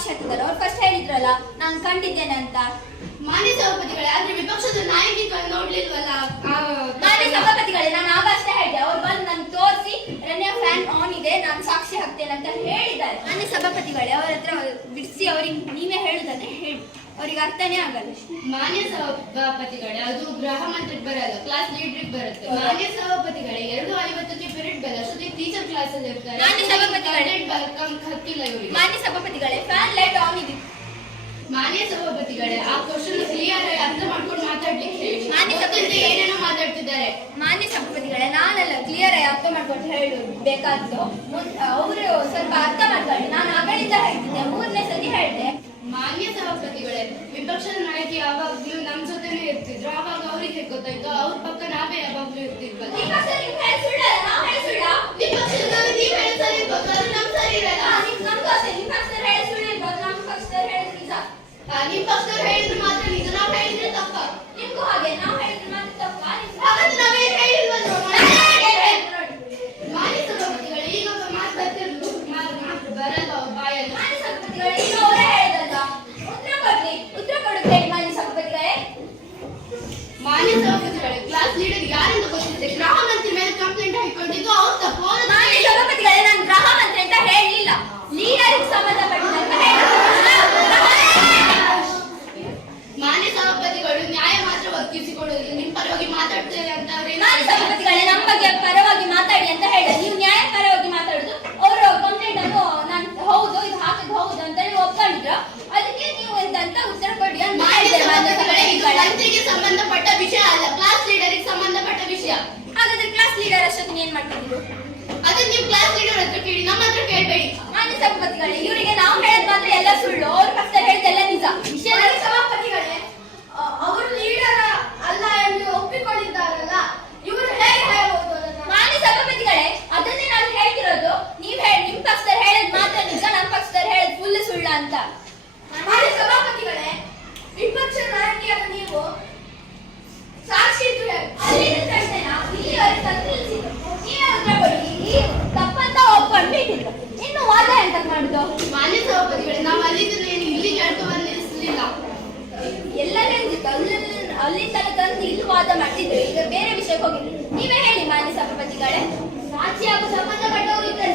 ಕ್ಷೇತ್ರದಲ್ಲಿ ಅವ್ರು ಫಸ್ಟ್ ಹೇಳಿದ್ರಲ್ಲ, ನಾನು ಕಂಡಿದ್ದೇನೆ ಅಂತ. ಮಾನ್ಯ ಸಭಾಪತಿಗಳೇ, ಆದ್ರೆ ವಿಪಕ್ಷದ ನಾಯಕತ್ವ ನೋಡ್ಲಿಲ್ವಲ್ಲ? ಮಾನ್ಯ ಸಭಾಪತಿಗಳೇ, ನಾನು ಆಗ ಅಷ್ಟೇ ಹೇಳಿದೆ, ಅವ್ರು ಬಂದು ನನ್ ತೋರಿಸಿ, ರನ್ಯ ಫ್ಯಾನ್ ಆನ್ ಇದೆ, ನಾನು ಸಾಕ್ಷಿ ಹಾಕ್ತೇನೆ ಅಂತ ಹೇಳಿದ್ದಾರೆ. ಮಾನ್ಯ ಸಭಾಪತಿಗಳೇ, ಅವ್ರ ಹತ್ರ ಬಿಡಿಸಿ, ಅವ್ರಿಗೆ ನೀವೇ ಹೇಳುದಾದ್ರೆ ಅವ್ರಿಗೆ ಅರ್ಥನೇ ಆಗಲ್ಲ. ಮಾನ್ಯ ಸಭಾಪತಿಗಳೇ ಅದು ಗೃಹ ಮಂತ್ರಿಗೆ ಬರಲ್ಲ ಕ್ಲಾಸ್ ಲೀಡರ್ ಬರುತ್ತೆ. ಮಾನ್ಯ ಸಭಾಪತಿಗಳೇ ಎರಡು ಐವತ್ತಕ್ಕೆ ಪಿರಿಯಡ್ ಬರಲ್ಲ ಅಷ್ಟೊತ್ತಿಗೆ ಟೀಚರ್ ಕ್ಲಾಸ್ ಅಲ್ಲಿ ಇರ್ತಾರೆ. ಮಾನ್ಯ ಸಭಾಪತಿಗಳೇ. ಹಕ್ಕಿಲ್ಲ ಮಾನ್ಯ ಸಭಾಪತಿಗಳೇ ಫ್ಯಾನ್ ಲೈಟ್ ಆನ್ ಇದೆ. ಮಾನ್ಯ ಸಭಾಪತಿಗಳೇ ಆ ಕ್ವಶನ್ ಕ್ಲಿಯರ್ ಆಗಿ ಅರ್ಥ ಮಾಡ್ಕೊಂಡು ಮಾತಾಡ್ಲಿಕ್ಕೆ ಮಾನ್ಯ ಸಭಾಪತಿ ಏನೇನೋ ಮಾತಾಡ್ತಿದ್ದಾರೆ. ಮಾನ್ಯ ಸಭಾಪತಿಗಳೇ ನಾನೆಲ್ಲ ಕ್ಲಿಯರ್ ಆಗಿ ಅರ್ಥ ಮಾಡ್ಕೊಂಡು ಹೇಳಬೇಕಾದ್ದು ಅವರು ಸ್ವಲ್ಪ ಅರ್ಥ ಮಾಡ್ತಾರೆ ನಾನು ಅಗಳಿಂದ ಹೇಳ್ತೀನಿ. 看的上不起来。ಅಂದ್ರೆ ಕ್ಲಾಸ್ ಲೀಡರ್ ಅಷ್ಟೊತ್ತಿನ ಏನ್ ಮಾಡ್ತಿದ್ರು ಅದು ನೀವು ಕ್ಲಾಸ್ ಲೀಡರ್ ಅಂತ ಕೇಳಿ ನಮ್ಮ ಹತ್ರ ಕೇಳಬೇಡಿ. ಮಾನ್ಯ ಸಭಾಪತಿಗಳೇ ಇವರಿಗೆ ನಾವು ಹೇಳೋದು ಮಾತ್ರ ಎಲ್ಲ ಸುಳ್ಳು. ಅವ್ರ ಪಕ್ಷ ಹೇಳ್ದೆಲ್ಲ ಮಾಡ್ತಿದ್ರು ಈಗ ಬೇರೆ ವಿಷಯಕ್ಕೆ ಹೋಗಿದ್ರು ನೀವೇ ಹೇಳಿ ಮಾನ್ಯ ಸಭಾಪತಿಗಳೇ. ಸಾಕ್ಷಿಯಾಗೂ ಸಂಬಂಧಪಟ್ಟವರು ಇದ್ದಾರೆ.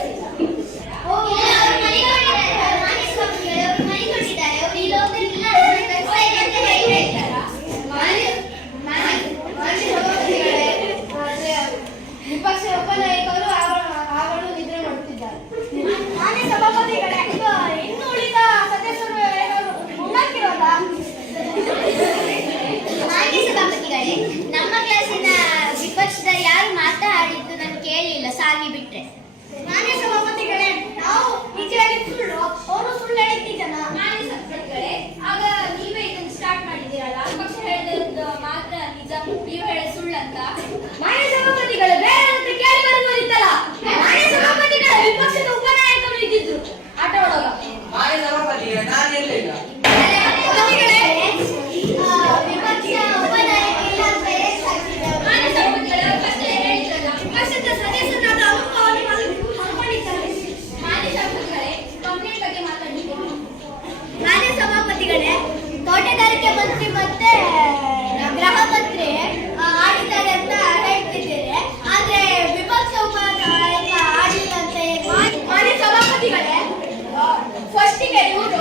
Mas fica aí,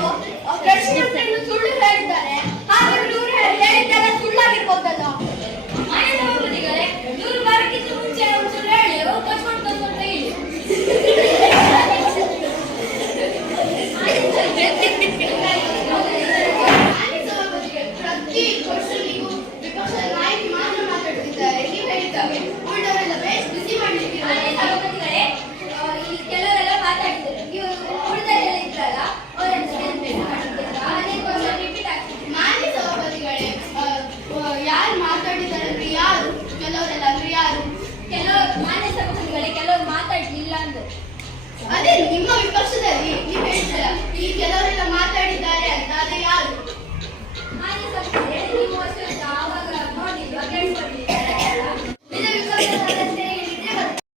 ಅದೇ ನಿಮ್ಮ ವಿಪಕ್ಷದಲ್ಲಿ ನೀವು ಹೇಳಿದ್ರಲ್ಲ ಈ ಕೆಲವರೆಲ್ಲ ಮಾತಾಡಿದ್ದಾರೆ